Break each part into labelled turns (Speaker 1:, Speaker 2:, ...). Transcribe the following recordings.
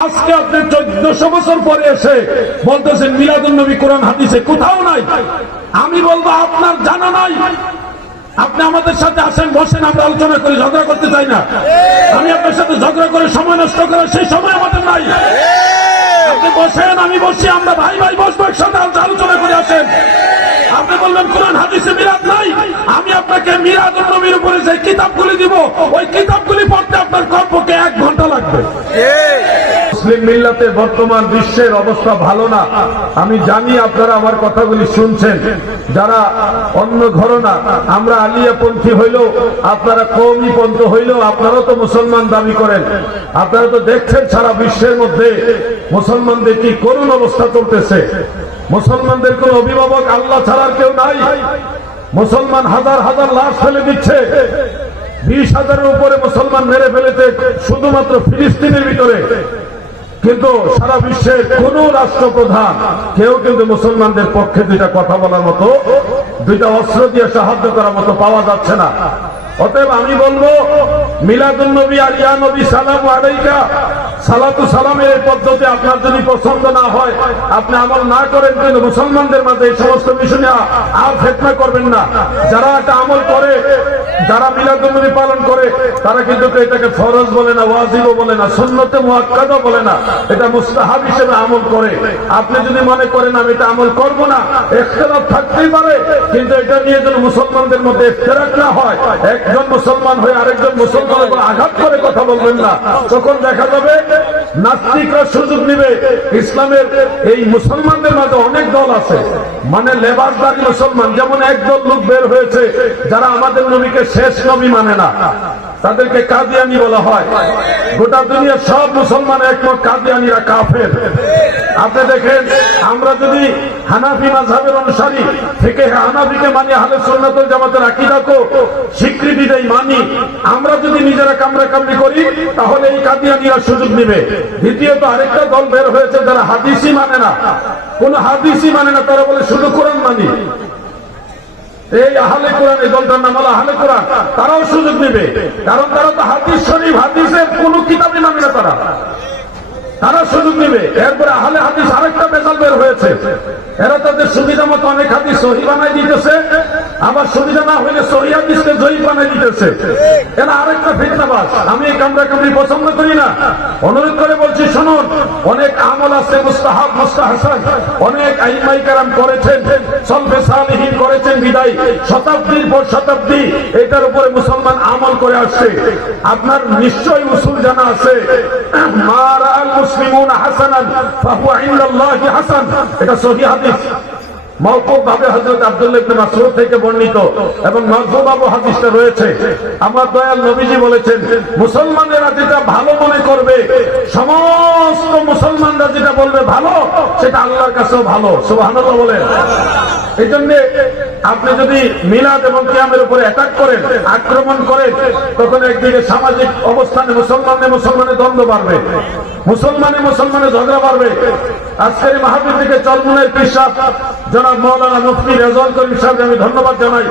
Speaker 1: আজকে আপনি চোদ্দশো বছর পরে এসে বলতেছেন মিলাদুল নবী কোরআন হাদিসে কোথাও নাই। আমি বলব, আপনার জানা নাই। আপনি আমাদের সাথে আসেন, বসেন, আমরা আলোচনা করি, ঝগড়া করতে চাই না। আমি আপনার সাথে ঝগড়া করে সময় নষ্ট করার সেই সময় আমাদের নাই। আপনি বসেন, আমি বসি, আমরা ভাই ভাই বসবো, একসাথে আলোচনা করে আসেন। আপনি বললেন কোরআন, হাদিসে মিরাদ নাই। আমি আপনাকে মিরাদ নবীর উপরে যে কিতাবগুলি দিব, ওই কিতাবগুলি পড়তে আপনার কমপক্ষে এক ঘণ্টা লাগবে। মুসলিম মিল্লাতে বর্তমান বিশ্বের অবস্থা ভালো না। আমি জানি আপনারা আমার কথাগুলি শুনছেন। যারা অন্য ঘরনা আমরা আলিয়াপন্থী হইলেও, আপনারা কৌমি পন্থ হইলেও আপনারাও তো মুসলমান দাবি করেন। আপনারা তো দেখছেন সারা বিশ্বের মধ্যে মুসলমানদের কি করুণ অবস্থা চলতেছে। মুসলমানদের কোন অভিভাবক আল্লাহ ছাড়ার কেউ নাই। মুসলমান হাজার হাজার লাশ ফেলে দিচ্ছে। বিশ হাজারের উপরে মুসলমান মেরে ফেলেছে শুধুমাত্র ফিলিস্তিনের ভিতরে। কিন্তু সারা বিশ্বের কোন রাষ্ট্রপ্রধান, কেউ কিন্তু মুসলমানদের পক্ষে দুইটা কথা বলার মতো, দুইটা অস্ত্র দিয়ে সাহায্য করার মতো পাওয়া যাচ্ছে না। অতএব আমি বলব মিলাদুল নবী, আলিয়া নবী, সালাম আলাইকা সালাতু সালামের এই পদ্ধতি আপনার যদি পছন্দ না হয়, আপনি আমল না করেন কিন্তু মুসলমানদের মাঝে এই সমস্ত বিষয় নিয়ে আর ফেতনা করবেন না। যারা একটা আমল করে, যারা মিলাদুল নবী পালন করে, তারা কিন্তু এটাকে ফরজ বলে না, ওয়াজিবও বলে না, সুন্নতে মুআক্কাদও বলে না, এটা মুস্তাহাব হিসেবে আমল করে। আপনি যদি মনে করেন, আমি এটা আমল করব না ইখতিলাফ থাকতেই পারে, কিন্তু এটা নিয়ে যেন মুসলমানদের মধ্যে ইফতিরাক না হয়, একজন মুসলমান হয়ে আরেকজন মুসলমানের আঘাত করে কথা বলবেন না। তখন দেখা যাবে নাস্তিকরা সুযোগ নিবে। ইসলামের এই মুসলমানদের মাঝে অনেক দল আছে। মানে লেবাসদারি মুসলমান, যেমন একদল লোক বের হয়েছে, যারা আমাদের নবীকে শেষ নবী মানে না। তাদেরকে কাদিয়ানি বলা হয়। গোটা দুনিয়ার সব মুসলমান একমত কাদিয়ানিরা কাফের। আপনি দেখেন, আমরা যদি হানাফি মাঝহের অনুসারী থেকে হানাফিকে মানি হালে সুন্নাতুল জামাতের আকিদাকে স্বীকৃতি দেই, মানি, আমরা যদি নিজেরা কামড়া কামড়ি করি, তাহলে এই কাদিয়ানিরা সুযোগ নেবে। দ্বিতীয়ত, আরেকটা দল বের হয়েছে যারা হাদিসই মানে না। কোন হাদিসই মানে না, তারা বলে শুধু কোরআন মানি। এই আহলে কোরআন, এই দলটার নাম হলো আহলে কোরআন। তারাও সুযোগ নেবে। কারণ তারা তো হাদিস শরীফ, হাদিসের কোন কিতাবই মানে না তারা। তারা সুযোগ নেবে। এরপরে আহলে হাদিস আরেকটা বেজাল বের হয়েছে। এরা তাদের সুবিধা মতো অনেক হাদিস সহি বানাই দিতেছে। আবার সুবিধা না হইলে সহি হাদিসকে জয়ী বানাই দিতেছে। এরা আরেকটা ফিতনাবাজ। আমি এই কামড়া কামড়ি পছন্দ করি না। অনুরোধ করে বলছি, শুনুন, অনেক আমল আছে মুস্তাহাব, মুস্তাহাসান। অনেক আইমাই কারাম করেছেন। সালিহীন করেছেন বিদায়। শতাব্দীর পর শতাব্দী এটার উপরে মুসলমান আমল করে আসছে। আপনার নিশ্চয়ই উসুল জানা আছে। মারা মুসলিমুন হাসানান, ফাহুয়া ইনদাল্লাহি হাসান। এটা সহিহ হাদিস। মৌকুব ভাবে হযরত আব্দুল্লাহ ইবনে থেকে বর্ণিত এবং মারফু বাবু হাদিসটা রয়েছে। আমার দয়াল নবীজি বলেছেন, মুসলমানেরা যেটা ভালো মনে করবে, সমস্ত মুসলমানরা যেটা বলবে ভালো, সেটা আল্লাহর কাছেও ভালো। সুবহানাল্লাহ বলেন। এই জন্য আপনি যদি মিলাদ এবং কিয়ামের উপরে অ্যাটাক করেন, আক্রমণ করেন, তখন একদিকে সামাজিক অবস্থানে মুসলমানে মুসলমানের দ্বন্দ্ব বাড়বে, মুসলমানে মুসলমানের ঝগড়া বাড়বে। আজকের মাহাবীর দিকে চলমুনের পিসাব। জনাব মৌলানা মুফতি রেজল করিম সাহেব আমি ধন্যবাদ জানাই।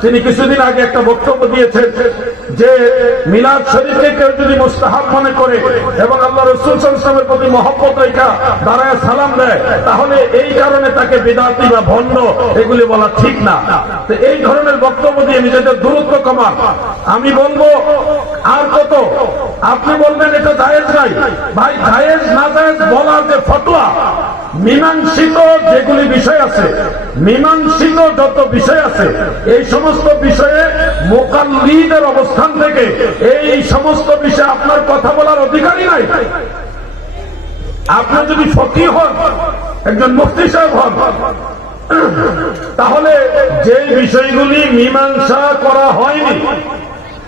Speaker 1: তিনি কিছুদিন আগে একটা বক্তব্য দিয়েছেন যে মিলাদ শরীফকে কেউ যদি মুস্তাহাব মনে করে এবং আল্লাহ রসুল ইসলামের প্রতি মহব্বত রেখা দাঁড়ায় সালাম দেয়, তাহলে এই কারণে তাকে বেদাতি বা ভণ্ড এগুলি বলা ঠিক না। তো এই ধরনের বক্তব্য দিয়ে নিজেদের দূরত্ব কমান। আমি বলব, আর কত? আপনি বলবেন এটা জায়েজ নাই। ভাই, জায়েজ না জায়েজ বলার যে ফটোয়া মীমাংসিত যেগুলি বিষয় আছে, মীমাংসিত যত বিষয় আছে, এই সমস্ত বিষয়ে মোকাল্লিদের অবস্থান থেকে এই সমস্ত বিষয়ে আপনার কথা বলার অধিকারই নাই। আপনি যদি ফকি হন, একজন মুফতি সাহেব হন, তাহলে যে বিষয়গুলি মীমাংসা করা হয়নি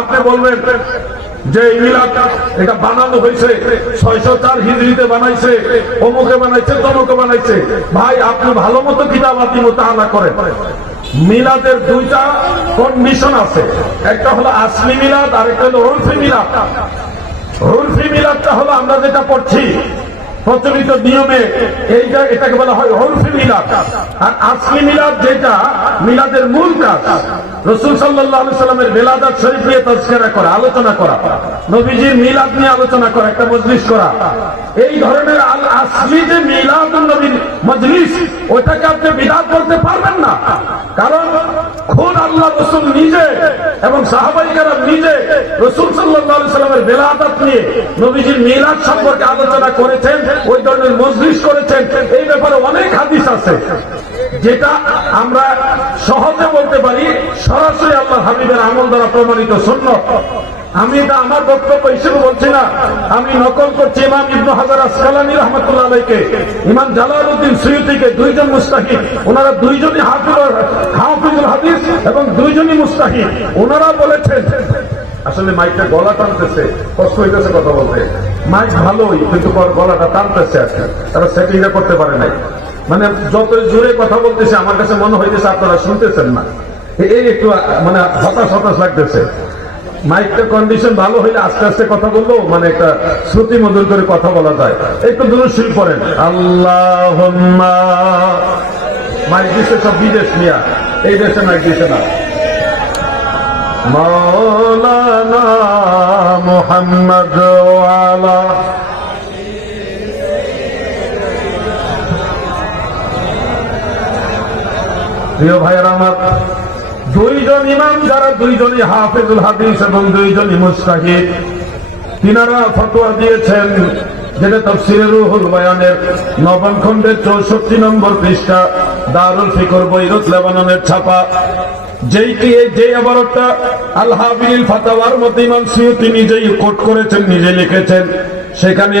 Speaker 1: আপনি বলবেন যে মিলাদ এটা বানানো হয়েছে, ছয়শো চার হিজড়িতে বানাইছে, অমুকে বানাইছে, তমুকে বানাইছে। ভাই, আপনি ভালো মতো কিতাবাতি মোতাহানা করেন। মিলাদের দুইটা কন্ডিশন আছে। একটা হলো আসলি মিলাদ আর একটা হলো উর্ফি মিলাদ। উর্ফি মিলাদটা হলো আমরা যেটা পড়ছি প্রচলিত নিয়মে এইটা, এটাকে বলা হয় হরফি মিলাদ। আর আসলি মিলাদ যেটা, মিলাদের মূল কাজ। রসুল সাল্লামের বেলাদাত শরীফ নিয়ে তস্করা করা, আলোচনা করা। নবীজির মিলাদ নিয়ে আলোচনা করা, একটা মজলিস করা। এই ধরনের আল আসলি যে মিলাদ নবীর মজলিস, ওটাকে আপনি বিদাত করতে পারবেন না। কারণ, খুন আল্লাহ রসুল নিজে এবং সাহাবাই সাহাবাইকারা নিজে রসুল সাল্লাহ সাল্লামের বেলাদাত নিয়ে নবীজির মিলাদ সম্পর্কে আলোচনা করেছেন, ওই ধরনের মজলিস করেছেন। এই ব্যাপারে অনেক হাদিস আছে, যেটা আমরা সহজে বলতে পারি সরাসরি আল্লাহ হাবিবের আমল দ্বারা প্রমাণিত শূন্য আমি এটা আমার বক্তব্য হিসেবে বলছি না। আমি নকল করছি ইমাম ইবনু হাজার আসকালানি রহমতুল্লাহ আলাইকে। ইমাম জালালউদ্দিন সুয়ুতিকে দুইজন মুস্তাহিদ। ওনারা দুইজনই হাফিজ হাফিজুল হাদিস এবং দুইজনই মুস্তাহিদ। ওনারা বলেছেন, আসলে মাইকটা গলা টানতেছে, কষ্ট হইতেছে কথা বলতে। মাইক ভালোই, কিন্তু গলাটা টানতেছে আর কি। তারা সেটিংটা করতে পারে নাই। মানে যত জোরে কথা বলতেছে, আমার কাছে মনে হইতেছে আপনারা শুনতেছেন না। এই একটু মানে হতাশ হতাশ লাগতেছে। মাইকটা কন্ডিশন ভালো হইলে আস্তে আস্তে কথা বললেও মানে একটা শ্রুতি মধুর করে কথা বলা যায়। একটু দুরুশীল করেন আল্লাহ মাইক দিচ্ছে সব বিদেশ মিয়া এই দেশে মাইক দিচ্ছে না। মৌলানা মোহাম্মদ ওয়ালা। প্রিয় ভাইয়ের আমার দুইজন ইমাম যারা দুইজনই হাফেজুল হাদিস এবং দুইজনই মুস্তাহিদ। তিনারা ফতোয়া দিয়েছেন যেটা তফসিরে রুহুল বয়ানের নবম খণ্ডের চৌষট্টি নম্বর পৃষ্ঠা, দারুল ফিকর, বৈরুত, লেবাননের ছাপা। যেই কি যে আবারটা আল্লাহ বিল ফাতাওয়ার মধ্যে ইমাম সিউতি নিজেই কোট করেছেন, নিজে লিখেছেন। সেখানে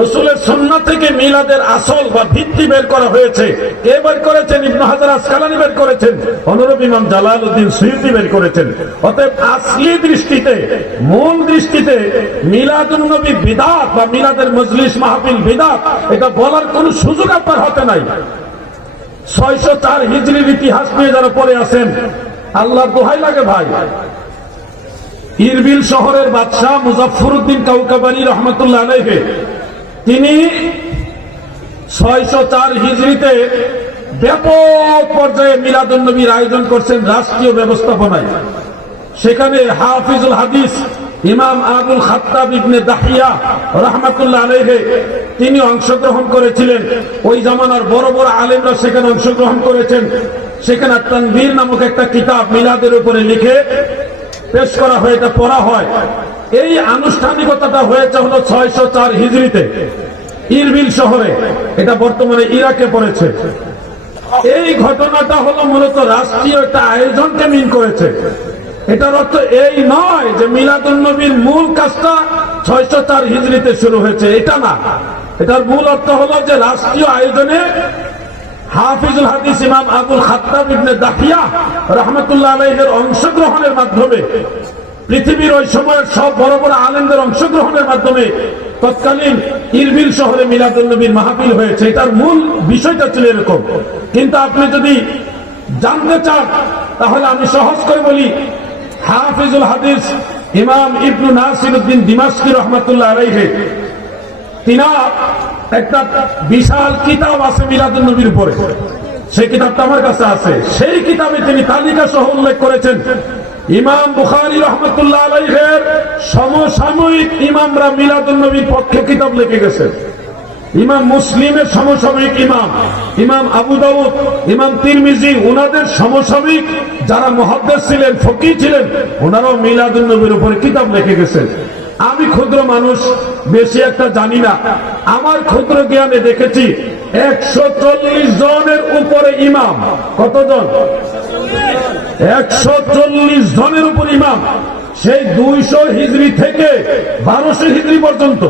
Speaker 1: রসুলের সন্না থেকে মিলাদের আসল বা ভিত্তি বের করা হয়েছে। কে বের করেছেন? ইবনু হাজার আসকালানি বের করেছেন। অনুরূপ ইমাম জালাল উদ্দিন সুইতি বের করেছেন। অতএব আসলি দৃষ্টিতে, মূল দৃষ্টিতে মিলাদুল নবী বিদাত বা মিলাদের মজলিস মাহফিল বিদাত, এটা বলার কোন সুযোগ আপনার হাতে নাই। ছয়শো চার হিজড়ির ইতিহাস নিয়ে যারা পড়ে আছেন আল্লাহ দোহাই লাগে ভাই। ইরবিল শহরের বাদশাহ মুজাফর উদ্দিন কাউকাবারি রহমতুল্লাহ আলাইহে তিনি ছয়শো চার হিজড়িতে ব্যাপক পর্যায়ে মিলাদুল নবীর আয়োজন করছেন রাষ্ট্রীয় ব্যবস্থাপনায়। সেখানে হাফিজুল হাদিস, ইমাম আবুল খাত্তাব ইবনে দাহিয়া রহমাতুল্লাহ আলাইহে, তিনি অংশগ্রহণ করেছিলেন। ওই জামানার বড় বড় আলেমরা সেখানে অংশগ্রহণ করেছেন। সেখানে তানবীর নামক একটা কিতাব মিলাদের উপরে লিখে পেশ করা হয় এটা পড়া হয়। এই আনুষ্ঠানিকতাটা হয়েছে হলো ছয়শো চার হিজড়িতে, ইরবিল শহরে। এটা বর্তমানে ইরাকে পড়েছে। এই ঘটনাটা হলো মূলত রাষ্ট্রীয় একটা আয়োজনকে মিন করেছে। এটার অর্থ এই নয় যে মিলাদুল নবীর মূল কাজটা ছয়শো চার হিজড়িতে শুরু হয়েছে। এটা না। এটার মূল অর্থ হলো যে রাষ্ট্রীয় আয়োজনে হাফিজুল হাদিস ইমাম আবুল খাত্তাব ইবনে রহমতুল্লাহ আলাইহের অংশগ্রহণের মাধ্যমে পৃথিবীর ওই সময়ের সব বড় বড় আলেমদের অংশগ্রহণের মাধ্যমে তৎকালীন ইরবিল শহরে মিলাদুল নবীর মাহফিল হয়েছে। এটার মূল বিষয়টা ছিল এরকম। কিন্তু আপনি যদি জানতে চান, তাহলে আমি সহজ করে বলি, হাফিজুল হাদিস ইমাম ইবনু নাসির উদ্দিন দিমাসকি রহমতুল্লাহ আলাইহে তিনার একটা বিশাল কিতাব আছে মিলাদুল নবীর উপরে। সেই কিতাবটা আমার কাছে আছে। সেই কিতাবে তিনি তালিকা সহ উল্লেখ করেছেন ইমাম বুখারি রহমতুল্লাহ সমসাময়িক ইমামরা মিলাদুল নবীর পক্ষে কিতাব লিখে গেছেন। ইমাম মুসলিমের সমসাময়িক ইমাম ইমাম আবু দাউদ, ইমাম তিরমিজি ওনাদের সমসাময়িক যারা মহাদ্দেশ ছিলেন ফকি ছিলেন ওনারাও মিলাদুল নবীর উপরে কিতাব লিখে গেছেন। আমি ক্ষুদ্র মানুষ, বেশি একটা জানি না। আমার ক্ষুদ্র জ্ঞানে দেখেছি, একশো চল্লিশ জনের উপরে ইমাম। কতজন? একশো চল্লিশ জনের উপর ইমাম। সেই দুইশো হিজড়ি থেকে বারোশো হিজড়ি পর্যন্ত,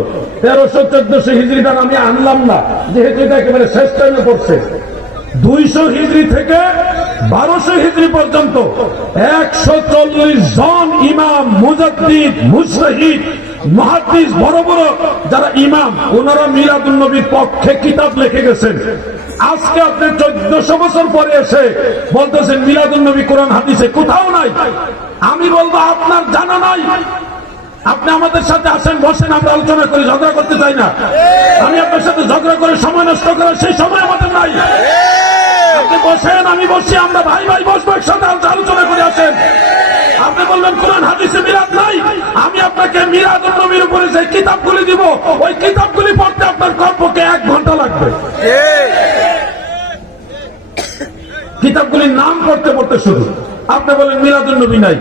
Speaker 1: তেরোশো, চোদ্দশো হিজড়িটা আমি আনলাম না, যেহেতু এটা একেবারে শেষ টাইমে পড়ছে। দুইশো হিজড়ি থেকে বারোশো হিজড়ি পর্যন্ত একশো চল্লিশ জন ইমাম, মুজাদ্দিদ মুশাহিদ মহাদিস বড় বড় যারা ইমাম, ওনারা মিলাদুল নবীর পক্ষে কিতাব লিখে গেছেন। আজকে আপনি চোদ্দশো বছর পরে এসে বলতেছেন মিলাদুল নবী কোরআন হাদিসে কোথাও নাই। আমি বলব, আপনার জানা নাই। আপনি আমাদের সাথে আসেন, বসেন, আমরা আলোচনা করি, ঝগড়া করতে চাই না। আমি আপনার সাথে ঝগড়া করে সময় নষ্ট করার সেই সময় আমাদের নাই। আপনি বসেন, আমি বসি আমরা ভাই ভাই বসবো, একসাথে আলোচনা করে আসেন। আপনি বললেন, কোরআন, হাদিসে মিলাদ নাই। আমি আপনাকে মিলাদ নবীর উপরে যে কিতাবগুলি দিব, ওই কিতাবগুলি পড়তে আপনার কমপক্ষে এক ঘণ্টা লাগবে। কিতাবগুলির নাম পড়তে পড়তে শুরু আপনি বলেন মিলাদুল নবী নাই।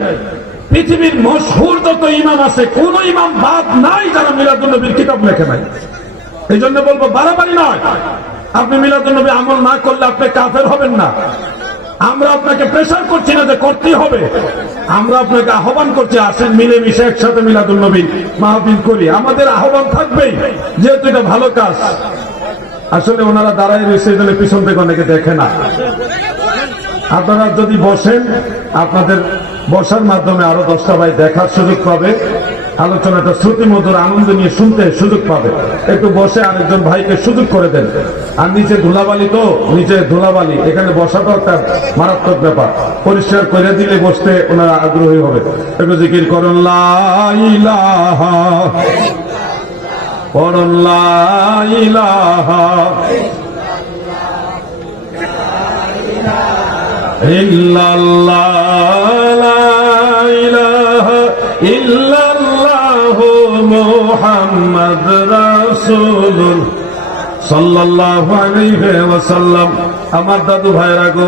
Speaker 1: পৃথিবীর মশহুর যত ইমাম আছে, কোন ইমাম বাদ নাই যারা মিলাদুল নবীর কিতাব লেখে নাই। এই জন্য বলব, বাড়াবাড়ি নয়। আপনি মিলাদুল নবী আমল না করলে আপনি কাফের হবেন না। আমরা আপনাকে প্রেশার করছি না যে করতেই হবে। আমরা আপনাকে আহ্বান করছি, আসেন মিলেমিশে একসাথে মিলাদুল নবী মাহফিল করি। আমাদের আহ্বান থাকবেই, যেহেতু এটা ভালো কাজ। আসলে ওনারা দাঁড়ায় রয়েছে, এই জন্য পিছন থেকে অনেকে দেখে না। আপনারা যদি বসেন, আপনাদের বসার মাধ্যমে আরও দশটা ভাই দেখার সুযোগ পাবে। আলোচনাটা শ্রুতি মধুর আনন্দ নিয়ে শুনতে সুযোগ পাবে। একটু বসে আরেকজন ভাইকে সুযোগ করে দেন। আর নিচে ধুলাবালি তো, নিচে ধুলাবালি, এখানে বসাটা একটা মারাত্মক ব্যাপার। পরিষ্কার করে দিলে বসতে ওনারা আগ্রহী হবে। একটু জিকির করুন, লা ইলাহা, পড়ুন, লা ইল্লাল্লাহ। মুহাম্মদ রাসূলুল্লাহ সাল্লাল্লাহু আলাইহি ওয়াসাল্লাম। আমার দাদু ভাইরা গো,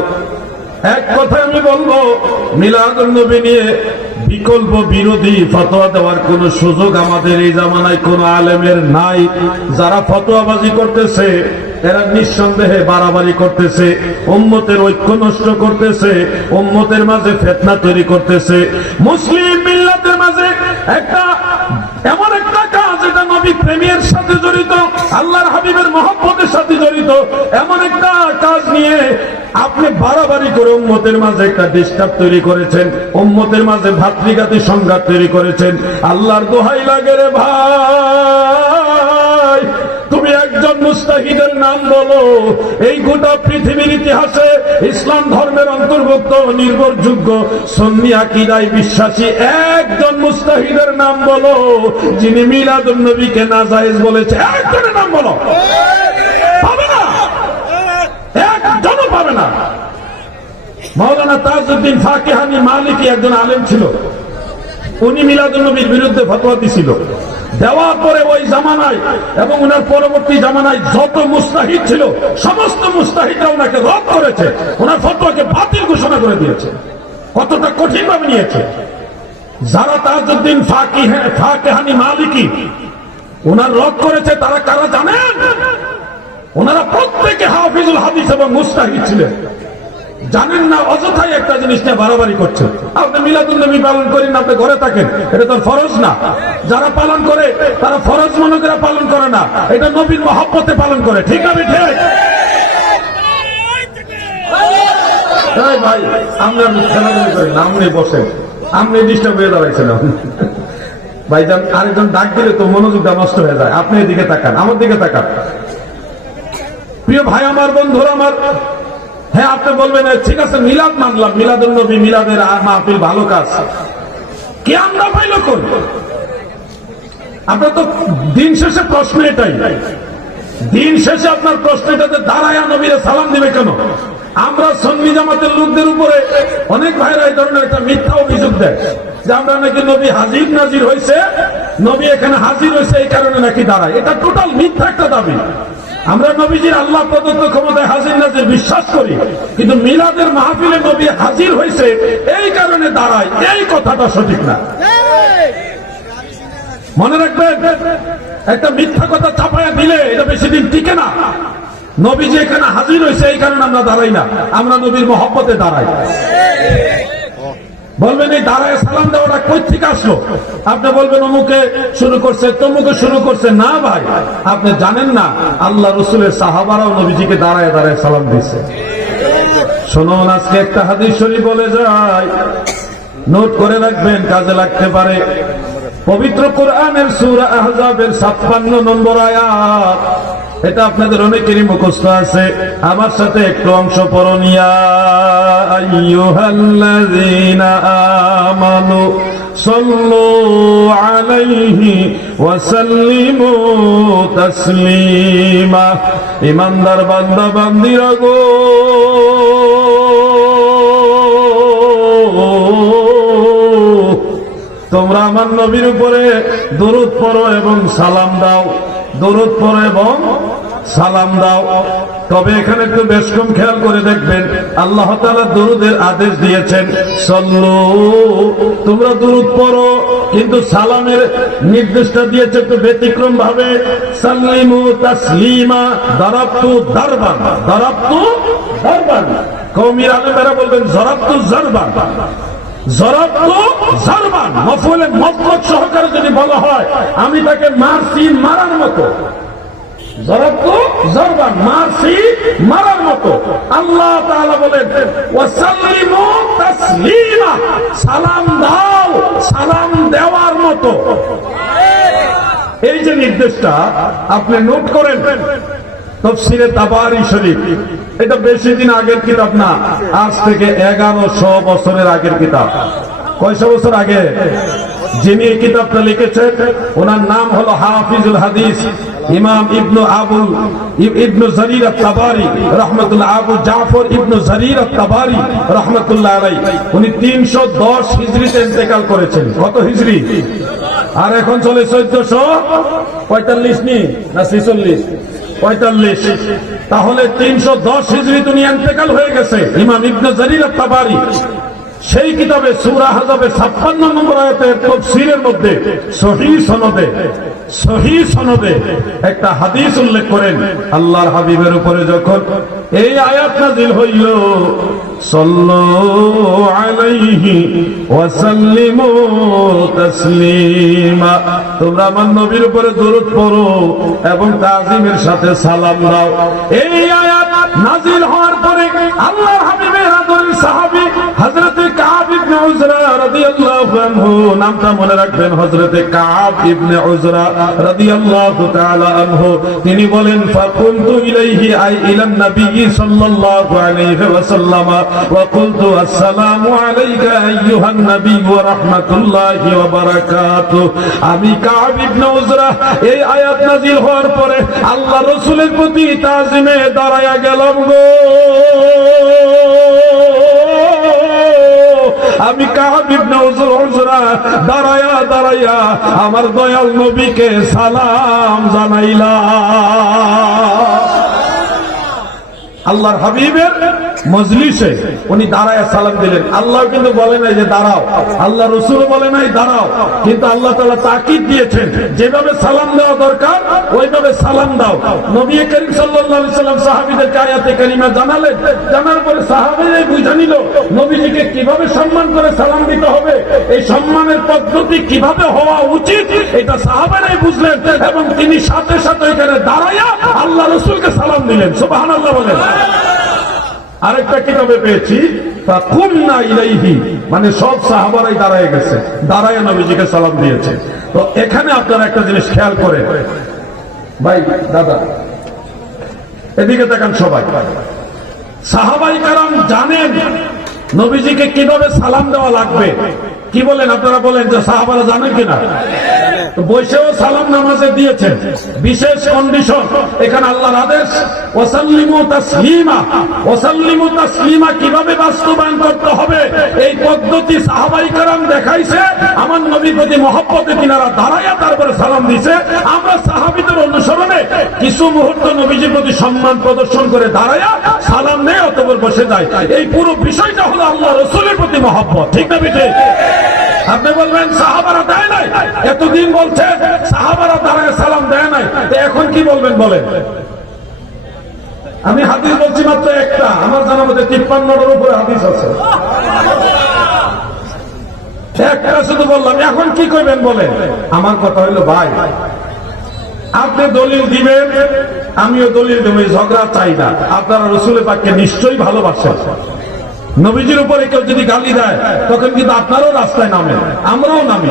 Speaker 1: এক কথা আমি বলব, মিলাদুন নবী নিয়ে বিকল্প বিরোধী ফতোয়া দেওয়ার কোন সুযোগ আমাদের এই জামানায় কোন আলেমের নাই। যারা ফতোয়াবাজি করতেছে, এরা নিঃসন্দেহে বাড়াবাড়ি করতেছে, উম্মতের ঐক্য নষ্ট করতেছে, উম্মতের মাঝে ফেতনা তৈরি করতেছে। মুসলিম মিল্লাতের মাঝে একটা, এমন একটা কাজ প্রেমের সাথে জড়িত, আল্লাহর হাবিবের মহব্বতের সাথে জড়িত, এমন একটা কাজ নিয়ে আপনি বাড়াবাড়ি করে উম্মতের মাঝে একটা ডিস্টার্ব তৈরি করেছেন, উম্মতের মাঝে ভাতৃঘাতী সংঘাত তৈরি করেছেন। আল্লাহর দোহাই লাগে রে ভাই। একজন নাম বলো। এই গোটা পৃথিবীর ইতিহাসে ইসলাম ধর্মের অন্তর্ভুক্ত, নির্ভরযোগ্য, সন্নি আকিদায় বিশ্বাসী একজন মুস্তাহিদের নাম বলো, যিনি মিলাদুল নবীকে নাজায়েজ বলেছে। একজনের নাম বলো। পাবে না? একজনও পাবে না। মৌলানা তাজউদ্দিন ফাকিহানি মালিকি একজন আলেম ছিল। উনি মিলাদুল নবীর বিরুদ্ধে ফতোয়া দিছিল। দেওয়ার পরে ওই জামানায় এবং উনার পরবর্তী জামানায় যত মুস্তাহিদ ছিল, সমস্ত মুস্তাহিদরা ওনাকে রদ করেছে। ওনার ফতোয়াকে বাতিল ঘোষণা করে দিয়েছে। কতটা কঠিন ভাবে নিয়েছে। যারা তাজউদ্দিন ফাকি ফাকেহানি মালিকি, ওনার রদ করেছে, তারা কারা জানেন? ওনারা প্রত্যেকে হাফিজুল হাদিস এবং মুস্তাহিদ ছিলেন। জানেন না অযথাই একটা জিনিস নিয়ে বাড়াবাড়ি করছে। আপনি মিলাদুল নবী পালন করেন আপনি ঘরে থাকেন এটা তো ফরজ না। যারা পালন করে তারা ফরজ মনে করে পালন করে না এটা নবীর মহব্বতে পালন করে ঠিক আছে ঠিক ভাই আপনি খেলাধুলি করেন না, বসেন। হয়ে আরেকজন ডাক দিলে তো মনোযোগটা নষ্ট হয়ে যায়। আপনি এদিকে তাকান আমার দিকে তাকান। প্রিয় ভাই আমার বন্ধুরা আমার হ্যাঁ আপনি বলবেন ঠিক আছে, মিলাদ মানলাম। মিলাদুল নবী, মিলাদের আর মাহফিল ভালো কাজ। কে আমরা পাইল কোন আপনার তো দিন শেষে প্রশ্ন এটাই। দিন শেষে আপনার প্রশ্ন এটাতে দাঁড়ায় নবীরে সালাম দিবে কেন? আমরা সন্নি জামাতের লোকদের উপরে অনেক ভাইরা এই ধরনের একটা মিথ্যা অভিযোগ দেয় যে, আমরা নাকি নবী হাজির নাজির হয়েছে নবী এখানে হাজির হয়েছে এই কারণে নাকি দাঁড়ায়। এটা টোটাল মিথ্যা একটা দাবি। আমরা নবীজির আল্লাহ প্রদত্ত ক্ষমতায় হাজির নাজির বিশ্বাস করি, কিন্তু মিলাদের মাহফিলে নবী হাজির হয়েছে, এই কারণে দাঁড়ায়, এই কথাটা সঠিক না। মনে রাখবেন, একটা মিথ্যা কথা চাপায়া দিলে এটা বেশি দিন টিকে না। নবী যে এখানে হাজির হয়েছে, এই কারণে আমরা দাঁড়াই না, আমরা নবীর মহব্বতে দাঁড়াই। বলবেন এই দাঁড়ায় সালাম দেওয়াটা কই থেকে আসলো? আপনি বলবেন, অমুকে শুরু করছে, তমুকে শুরু করছে। না ভাই, আপনি জানেন না, আল্লাহ রসুলের সাহাবারাও নবীজিকে দাঁড়ায় দাঁড়ায় সালাম দিচ্ছে শুনুন, আজকে একটা হাদিস শরীফ বলে যায়, নোট করে রাখবেন, কাজে লাগতে পারে। পবিত্র কোরআনের সূরা আহজাবের 56 নম্বর আয়াত। এটা আপনাদের অনেকেরই মুখস্থ আছে। আমার সাথে একটু অংশ পড়নিয়া ইমানদার বান্দা, বান্দিরা গো। তোমরা আমার নবীর উপরে দরুদ পড়ো এবং সালাম দাও। দরুদ পড়ো এবং সালাম দাও। তবে এখানে একটু বেশ কম খেয়াল করে দেখবেন, আল্লাহ তাআলা দরুদের আদেশ দিয়েছেন, সল্লু, তোমরা দরুদ পড়ো, কিন্তু সালামের নির্দেশটা দিয়েছে একটু ব্যতিক্রম ভাবে, সাল্লিমু তাসলিমা দারাবতু দারবান দারাবতু দারবান। কৌমির আলেমেরা বলবেন জরাবতু জারবান যদি বলা হয়, আমি তাকে মারছি মারার মতো। মারছি মারার মতো। আল্লাহ বলেন, ওয়াসাল্লিমু তাসলিমা সালাম দাও, সালাম দেওয়ার মতো। এই যে নির্দেশটা আপনি নোট করেন তফসিরে তাবারি শরীফ। এটা বেশি দিন আগের কিতাব না, আজ থেকে এগারোশো বছরের আগের কিতাব। কয়শো বছর আগে? যিনি এই কিতাবটা লিখেছেন, ওনার নাম হলো হাফিজুল হাদিস, ইমাম ইবনু আবুল ইব- ইবনু জারির তাবারি রহমতুল্লাহ, আবু জাফর ইবনু জারির তাবারি রহমতুল্লাহ আলাই উনি তিনশো দশ হিজড়িতে ইন্তেকাল করেছেন। কত হিজড়ি আর এখন চলে চোদ্দশো পঁয়তাল্লিশ নি? না ছিচল্লিশ? পঁয়তাল্লিশ। তাহলে তিনশো দশ হিজড়ি তুমি এন্তেকাল হয়ে গেছে। ইমাম ইবনে জারির সেই কিতাবে সুরা হাজাবে ছাপ্পান্ন নম্বর আয়তের তফসিরের মধ্যে সহি সনদে একটা হাদিস উল্লেখ করেন আল্লাহর হাবিবের উপরে যখন এই আয়াত নাজিল হইল তোমরা নবীর উপরে দরুদ পড়ো এবং তাজিমের সাথে সালাম দাও। এই আয়াত নাজিল হওয়ার পরে আল্লাহর হাবিবের আদরের সাহাবী হযরতে কাব ইবনে রাদিয়াল্লাহু আনহু নামটা মনে রাখবেন, হযরতে কাব ইবনে রাদিয়াল্লাহু তাআলা আনহু। তিনি বলেন ফাকুনতু ইলাইহি আই ইলান সাল্লাল্লাহু আলাইহি ওয়া কুলতু আসসালামু আলাইকা আইয়ুহান ওয়া রাহমাতুল্লাহি ওয়া আমি কাব ইবনে এই আয়াত হওয়ার পরে আল্লাহ রাসূলের প্রতি তাজিমে দাঁড়ায়া গেলাম গো আমি কাহাব দাঁড়াইয়া দাঁড়ায়া আমার দয়াল নবীকে সালাম জানাইলাম। আল্লাহর হাবিবের মজলিসে উনি দাঁড়ায় সালাম দিলেন। আল্লাহ কিন্তু বলে নাই যে দাঁড়াও। আল্লাহ রসুল বলে নাই দাঁড়াও। কিন্তু আল্লাহ তালা তাকিদ দিয়েছেন, যেভাবে সালাম দেওয়া দরকার, ওইভাবে সালাম দাও। নবী করিম সাল্লাল্লাহু সাল্লাম সাহাবিদেরকে আয়াতে কারিমা জানালেন। জানার পরে সাহাবিরাই বুঝে নিল, নবীজিকে কীভাবে সম্মান করে সালাম দিতে হবে, এই সম্মানের পদ্ধতি কীভাবে হওয়া উচিত, এটা সাহাবেরাই বুঝলেন। এবং তিনি সাথে সাথে এখানে দাঁড়াইয়া আল্লাহ রসুলকে সালাম দিলেন। সুবহানাল্লাহ বলেন। আরেকটা কিতাবে পেয়েছি ইলাইহি মানে সব সাহাবারাই দাঁড়ায় গেছে। দাঁড়ায় নবীজিকে সালাম দিয়েছে। তো এখানে আপনারা একটা জিনিস খেয়াল করে ভাই, দাদা, এদিকে দেখেন সবাই। সাহাবাই কারণ জানেন নবীজিকে কীভাবে সালাম দেওয়া লাগবে। কি বলেন আপনারা বলেন যে সাহাবারা জানেন কিনা? তো বৈশেও সালাম নামাজে দিয়েছেন। বিশেষ কন্ডিশন এখানে আল্লাহর আদেশ কিছু মুহূর্ত প্রতি সম্মান প্রদর্শন করে দাঁড়াইয়া সালাম নেই অতপর বসে যায়। এই পুরো বিষয়টা হলো আল্লাহ রসুলের প্রতি মহব্বত। ঠিক না বিঠে? আপনি বলবেন, সাহাবারা দেয় নাই? এতদিন বলছে, সাহাবারা দাঁড়ায় সালাম দেয় নাই। এখন কি বলবেন বলেন? আমি হাদিস বলছি মাত্র একটা, আমার জানা মধ্যে তিপ্পান্নটার উপরে হাদিস আছে। একটা শুধু বললাম, এখন কি করবেন বলেন? আমার কথা হইল, ভাই, আপনি দলিল দিবেন, আমিও দলিল দেবো ঝগড়া চাই না। আপনারা রসুলের পাককে নিশ্চয়ই ভালোবাসেন। নবীজির উপরে কেউ যদি গালি দেয়, তখন কিন্তু আপনারও রাস্তায় নামে, আমরাও নামি।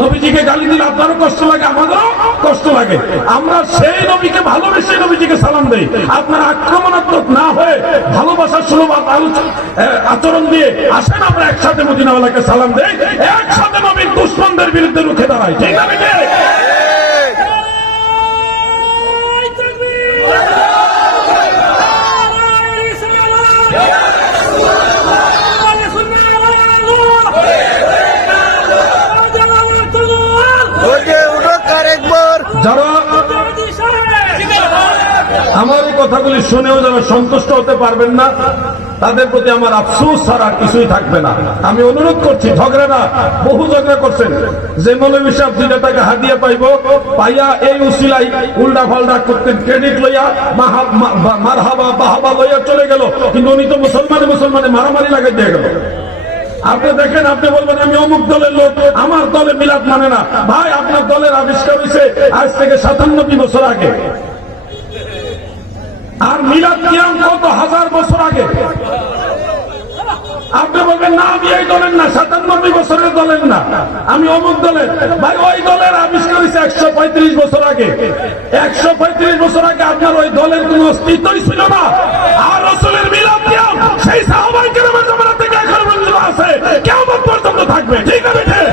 Speaker 1: নবীজিকে গালি দিলে আপনারও কষ্ট লাগে, আমাদেরও কষ্ট লাগে। আমরা সেই নবীকে ভালোবেসে নবীজিকে সালাম দেই। আপনার আক্রমণাত্মক না হয়ে ভালোবাসার সুলভ আচরণ দিয়ে আসেন আমরা একসাথে মদিনাওয়ালাকে সালাম দেই। একসাথে নবীর দুশ্মনদের বিরুদ্ধে রুখে দাঁড়াই ঠিক আছে যারা আমার এই কথাগুলি শুনেও যারা সন্তুষ্ট হতে পারবেন না তাদের প্রতি আমার আফসোস ছাড়া কিছুই থাকবে না। আমি অনুরোধ করছি ঝগড়া না বহু ঝগড়া করছেন। যে মৌলবী সাহেব দুইটা টাকা হাতিয়ে পাইব পাইয়া এই উসিলাই উল্টা ফাল্টা করতে ক্রেডিট লইয়া মারহাবা বাহাবা লইয়া চলে গেল। কিন্তু উনি তো মুসলমানে মুসলমানে মারামারি লাগাই দিয়ে গেল। আপনি দেখেন, আপনি বলবেন, আমি অমুক দলের লোক, আমার দলে মিলাদ মানে না। ভাই, আপনার দলের আবিষ্কার হয়েছে আজ থেকে সাতান্নব্বই বছর আগে। আর মিলাদ কিয়াম কত হাজার বছর আগে? আপনি বলবেন, না, আমি এই দলের না, সাতানব্বই বছরের দলের না। আমি অমুক দলের। ভাই, ওই দলের আবিষ্কার হয়েছে একশো পঁয়ত্রিশ বছর আগে। একশো পঁয়ত্রিশ বছর আগে আপনার ওই দলের কোন অস্তিত্বই ছিল না। আর রসুলের মিলাদ সেই সাহাবাই কেরামের জমানা থেকে এখন পর্যন্ত আছে। কেমন পর্যন্ত থাকবে। ঠিক আছে ঠিক?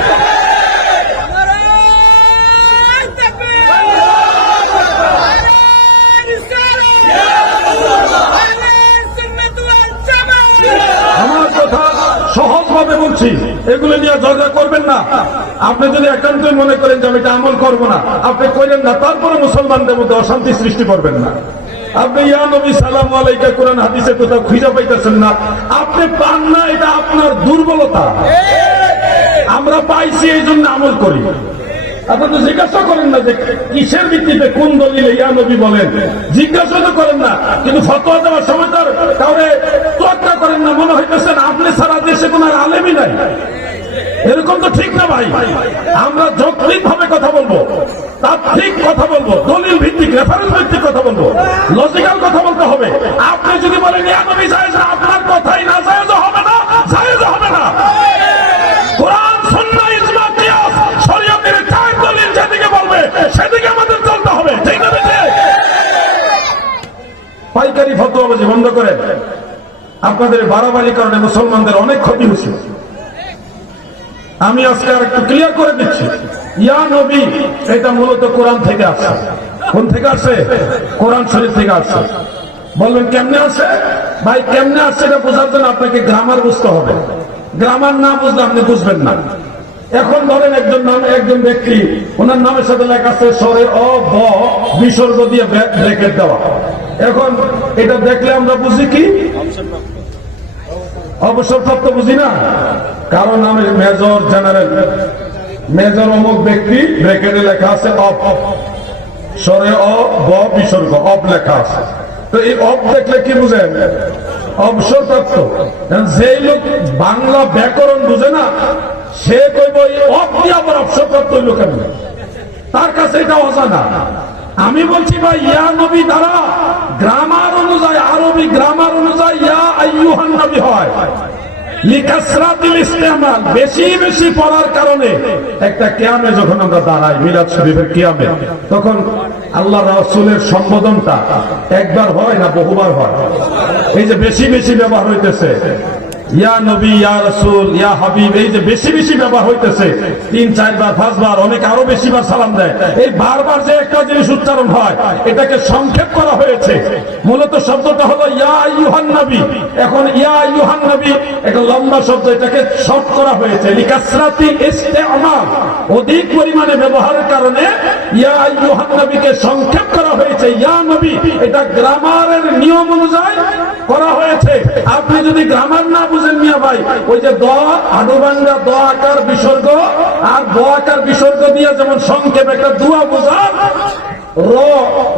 Speaker 1: আমার কথা সহজ ভাবে বলছি। এগুলো নিয়ে ঝগড়া করবেন না। আপনি যদি একান্তই মনে করেন যে আমি এটা আমল করব না, আপনি করেন না, তারপরে মুসলমানদের মধ্যে অশান্তি সৃষ্টি করবেন না। আপনি, ইয়া নবী, সালাম আলাইকা, কোরআন হাদিসে কোথাও খুঁজে পাইতেছেন না। আপনি পান না, এটা আপনার দুর্বলতা। আমরা পাইছি, এই জন্য আমল করি। আপনি তো জিজ্ঞাসা করেন না যে কিসের ভিত্তিতে কোন দলিলে ইয়া নবী বলেন। জিজ্ঞাসা তো করেন না, কিন্তু ফতোয়া দেওয়ার সময় তার কাউরে তোয়াক্কা করেন না। মনে হইতেছেন আপনি সারা দেশে কোন আলেমই নাই। এরকম তো ঠিক না ভাই। আমরা যৌক্তিক ভাবে কথা বলব। ঠিক কথা বলব। দলিল ভিত্তিক রেফারেন্স ভিত্তিক কথা বলব। লজিক্যাল কথা বলতে হবে। আপনি যদি বলেন নবী জায়েজ আপনার কথাই না, জায়েজ হবে না, জায়েজ হবে না। পাইকারি ফতোয়াবাজি বন্ধ করে আপনাদের বাড়াবাড়ির কারণে মুসলমানদের অনেক ক্ষতি হয়েছে। আমি আজকে আর একটু ক্লিয়ার করে দিচ্ছি। ইয়া নবী, এটা মূলত কোরআন থেকে আসছে। কোন থেকে আসছে? কোরআন শরীফ থেকে আসছে। বলবেন, কেমনে আসে ভাই, কেমনে আসছে এটা বোঝার জন্য আপনাকে গ্রামার বুঝতে হবে। গ্রামার না বুঝলে আপনি বুঝবেন না। এখন ধরেন একজন নাম একজন ব্যক্তি, ওনার নামের সাথে লেখা আছে, স্বরে অ, ব, বিসর্গ দিয়ে ব্রেকেট দেওয়া। এখন এটা দেখলে আমরা বুঝি কি? অবসরপ্রাপ্ত বুঝি না? কারও নামে মেজর জেনারেল, মেজর অমুক ব্যক্তি ব্রেকেটে লেখা আছে অফ স্বরে অ, ব অফ লেখা আছে। তো এই অফ দেখলে কি বুঝেন? অবসরপ্রাপ্ত যেই লোক বাংলা ব্যাকরণ বুঝে না, সে কইব, এই অফ দিয়ে আবার অবসরপ্রাপ্ত হইল কেন? তার কাছে এটা অজানা। আমি বলছি, ভাই, ইয়া নবী দ্বারা গ্রামার অনুযায়ী আরবি গ্রামার অনুযায়ী ইয়া হয়। বেশি পড়ার কারণে একটা কেয়ামে যখন আমরা দাঁড়াই কিয়ামে, তখন আল্লাহ সম্বোধনটা একবার হয় না বহুবার হয়? এই যে বেশি বেশি ব্যবহার হইতেছে। ইয়া নবী, ইয়া রসুল, ইয়া হাবিব, এই যে বেশি বেশি ব্যবহার হইতেছে। তিন, চারবার, পাঁচবার, অনেক আরও বেশিবার সালাম দেয়। এই বারবার যে একটা জিনিস উচ্চারণ হয়, এটাকে সংক্ষেপ করা হয়েছে। মূলত শব্দটা হলো ইয়া ইউহান নবী। এখন ইয়া ইউহান নবী, একটা লম্বা শব্দ, এটাকে শর্ট করা হয়েছে। লিকাসরাতি ইস্তেমাল। অধিক পরিমাণে ব্যবহারের কারণে ইয়া ইউহান নবীকে সংক্ষেপ করা হয়েছে। ইয়া নবী, এটা গ্রামারের নিয়ম অনুযায়ী করা হয়েছে। আপনি যদি গ্রামার না বুঝেন মিয়া ভাই, ওই যে দ আডুবাঙ্গা দ আকার বিসর্গ, আর দ আকার বিসর্গ দিয়ে যেমন সংক্ষেপ একটা দুয়া বোঝা র,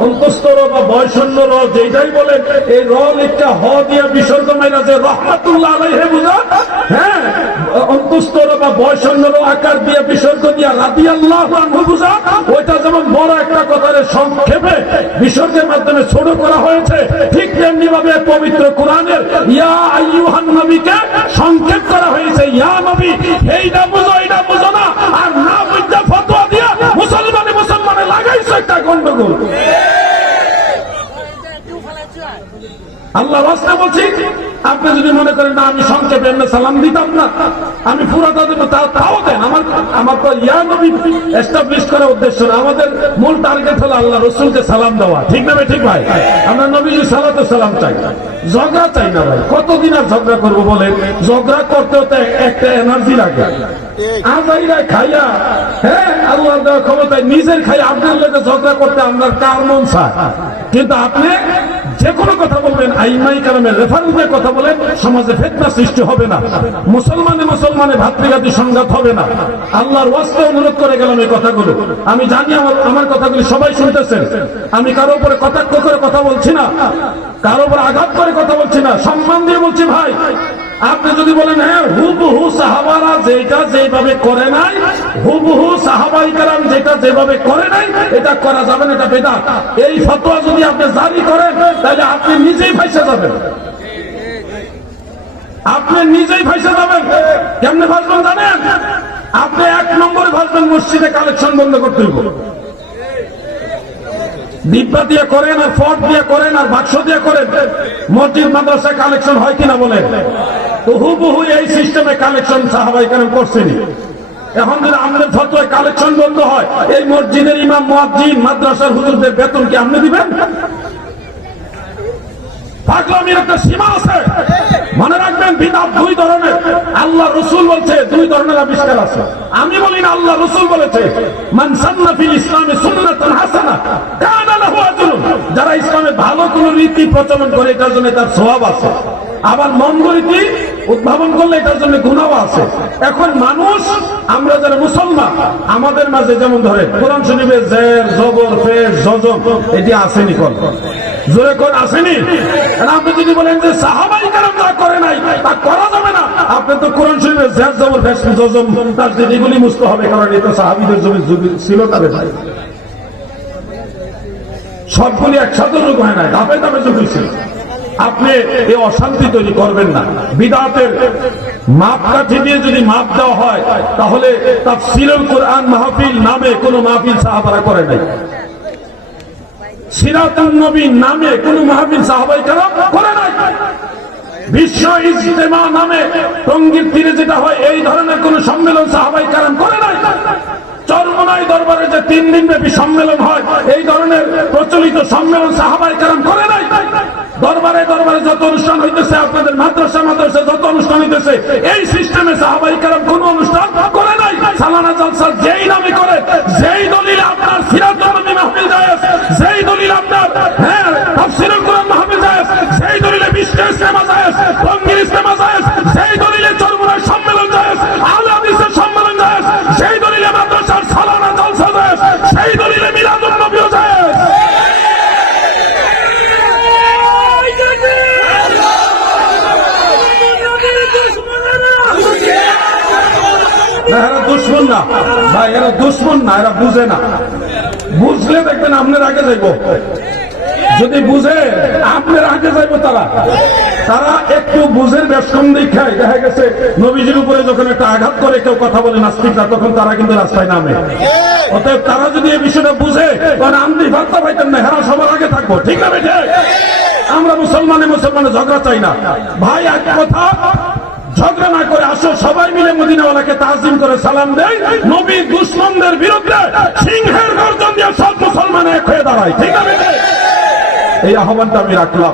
Speaker 1: অন্তস্থ র বা বয়সন্য র যেটাই বলে এই র লিখটা হ দিয়ে বিসর্গ মাইনা যে রহমাতুল্লাহ বুঝা হ্যাঁ অন্তস্তর বা বয়সন্নর আকার দিয়ে রাতি ওইটা যেমন বড় একটা কথার সংক্ষেপে মাধ্যমে ছোট করা হয়েছে, ঠিক তেমনি ভাবে পবিত্র কোরআনের ইয়া আইয়ুহান সংক্ষেপ করা হয়েছে। ইয়া নবী, এইটা বুঝো এইটা বুঝো না, আর না বুঝতে ফতোয়া দিয়ে মুসলমানে মুসলমানে লাগাইছে একটা গন্ডগোল। আল্লাহ রাস্তা বলছি, আপনি যদি মনে করেন, না, আমি সংক্ষেপে এমনি সালাম দিতাম না, আমি পুরাটা দেবো তা তাও দেন। আমার আমার তো ইয়া নবী এস্টাবলিশ করার উদ্দেশ্য না। আমাদের মূল টার্গেট হলো আল্লাহ রসুলকে সালাম দেওয়া। ঠিক না ঠিক ভাই? আমরা নবীজি সালাতে সালাম চাই। ঝগড়া চাই না ভাই। কতদিন আর ঝগড়া করব বলে ঝগড়া করতে হতে একটা এনার্জি লাগে। আজাইরা খাইয়া হ্যাঁ আল্লাহ দেওয়া ক্ষমতায় নিজের খাই আপনার লোকে ঝগড়া করতে আপনার কার মন চায়? কিন্তু আপনি যে কোনো কথা বলবেন, আইমাই কারণে রেফারেন্সের কথা বলেন, সমাজে ফেতনা সৃষ্টি হবে না। মুসলমানে মুসলমানে ভাতৃঘাতী সংঘাত হবে না। আল্লাহর ওয়াস্তে অনুরোধ করে গেলাম এই কথাগুলো। আমি জানি আমার আমার কথাগুলি সবাই শুনতেছেন। আমি কারও উপরে কটাক্ষ করে কথা বলছি না, কারও উপরে আঘাত করে কথা বলছি না। সম্মান দিয়ে বলছি, ভাই আপনি যদি বলেন হ্যাঁ হুবহু সাহাবারা যেটা যেভাবে করে নাই, হুবহু সাহাবাই কালাম যেটা যেভাবে করে নাই, এটা করা যাবে না, এটা বেদা এই ফতোয়া যদি আপনি জারি করেন, তাহলে আপনি নিজেই ফাইসে যাবেন। আপনি নিজেই ফাইসে যাবেন। কেমনে ভাসবেন জানেন? আপনি এক নম্বরে ভাসবেন, মসজিদে কালেকশন বন্ধ করতে হইব। ডিব্বা দিয়ে করেন আর ফট দিয়ে করেন আর বাক্স দিয়ে করেন, মসজিদ, মাদ্রাসায় কালেকশন হয় কিনা বলেন? হুবহু এই সিস্টেমে কালেকশন সাহাবাই কেন করছেনি। এখন যদি আমাদের ফটোয় কালেকশন বন্ধ হয়। এই মসজিদের ইমাম, মুয়াজ্জিন, মাদ্রাসার হুজুরদের বেতন কি আপনি দিবেন? পাগলামির একটা সীমা আছে। মনে রাখবেন বিদাত দুই ধরনের। আল্লাহ রসুল বলছে, দুই ধরনের আবিষ্কার আছে। আমি বলি না, আল্লাহ রসুল বলেছে, মান সান্না ফিল ইসলামে সুন্নাতান হাসানা, কানা লাহু আজরুন যারা ইসলামে ভালো কোন রীতি প্রচলন করে, এটার জন্য তার স্বভাব আছে। আবার মন্দ রীতি উদ্ভাবন করলে এটার জন্য গুণাও আছে। এখন মানুষ, আমরা যারা মুসলমান, আমাদের মাঝে যেমন ধরে কোরআন শরীফের জের, জবর, ফের, জজম, এটি আসেনি কোন? জোরে কোন আসেনি? আপনি যদি বলেন যে সাহাবাই কারণ করে নাই, তা করা যাবে না। আপনি তো কোরআন জের, জবর, ফের তার এগুলি মুস্ত হবে, কারণ এটা সাহাবিদের জমি ছিল তাদের ভাই। সবগুলি একসাথে যোগ হয় না ধাপে ধাপে যোগ আপনি এই অশান্তি তৈরি করবেন না। বিদাতের মাপ কাঠি দিয়ে যদি মাপ দেওয়া হয়, তাহলে তাফসিরুল কোরআন মাহফিল নামে কোনো মাহফিল সাহাবারা করে নাই। সিরাতুল নবী নামে হয় কোন সম্মেলন সাহাবাই কারণ করে নাই। চরমনাই দরবারে যে তিন দিন ব্যাপী সম্মেলন হয়, এই ধরনের প্রচলিত সম্মেলন সাহাবাই কারণ করে নাই। দরবারে দরবারে যত অনুষ্ঠান হইতেছে, আপনাদের মাদ্রাসা মাদ্রাসা যত অনুষ্ঠান হইতেছে, এই সিস্টেমে সাহাবাই কারণ কোন অনুষ্ঠান করে নাই। সালানা জলসা যেই নামে করে, যেই দলিল আপনার নবী মাহফিল জায়েজ, যেই দলিল আপনার হ্যাঁ তাফসীরুল কোরআন মাহফিল জায়েজ সেই দলিলে বিশ্বের ইস্তেমা জায়েজ টঙ্গির ইস্তেমা জায়েজ সেই দলিলে দুশ্মন না। ভাই, এরা দুশ্মন না, এরা বুঝে না। বুঝলে দেখবেন আপনার আগে যাইব। যদি বুঝে, আপনার আগে যাইব তারা। তারা একটু বুঝের বেশ দীক্ষায় দেখা গেছে, নবীজির উপরে যখন একটা আঘাত করে, কেউ কথা বলে নাস্তিকরা, তখন তারা কিন্তু রাস্তায় নামে। অতএব তারা যদি এই বিষয়টা বুঝে তখন আমি ভাবতে পাইতেন না। হেরা সবার আগে থাকব। ঠিক না আমরা মুসলমানে মুসলমানে ঝগড়া চাই না। ভাই, এক কথা ঝগড়া না করে আসো, সবাই মিলে মদিনাওয়ালাকে তাজিম করে সালাম দেয় নবী দুশ্মনদের বিরুদ্ধে সিংহের গর্জন দিয়ে সব মুসলমান এক হয়ে দাঁড়ায়। ঠিক আছে? এই আহ্বানটা আমি রাখলাম।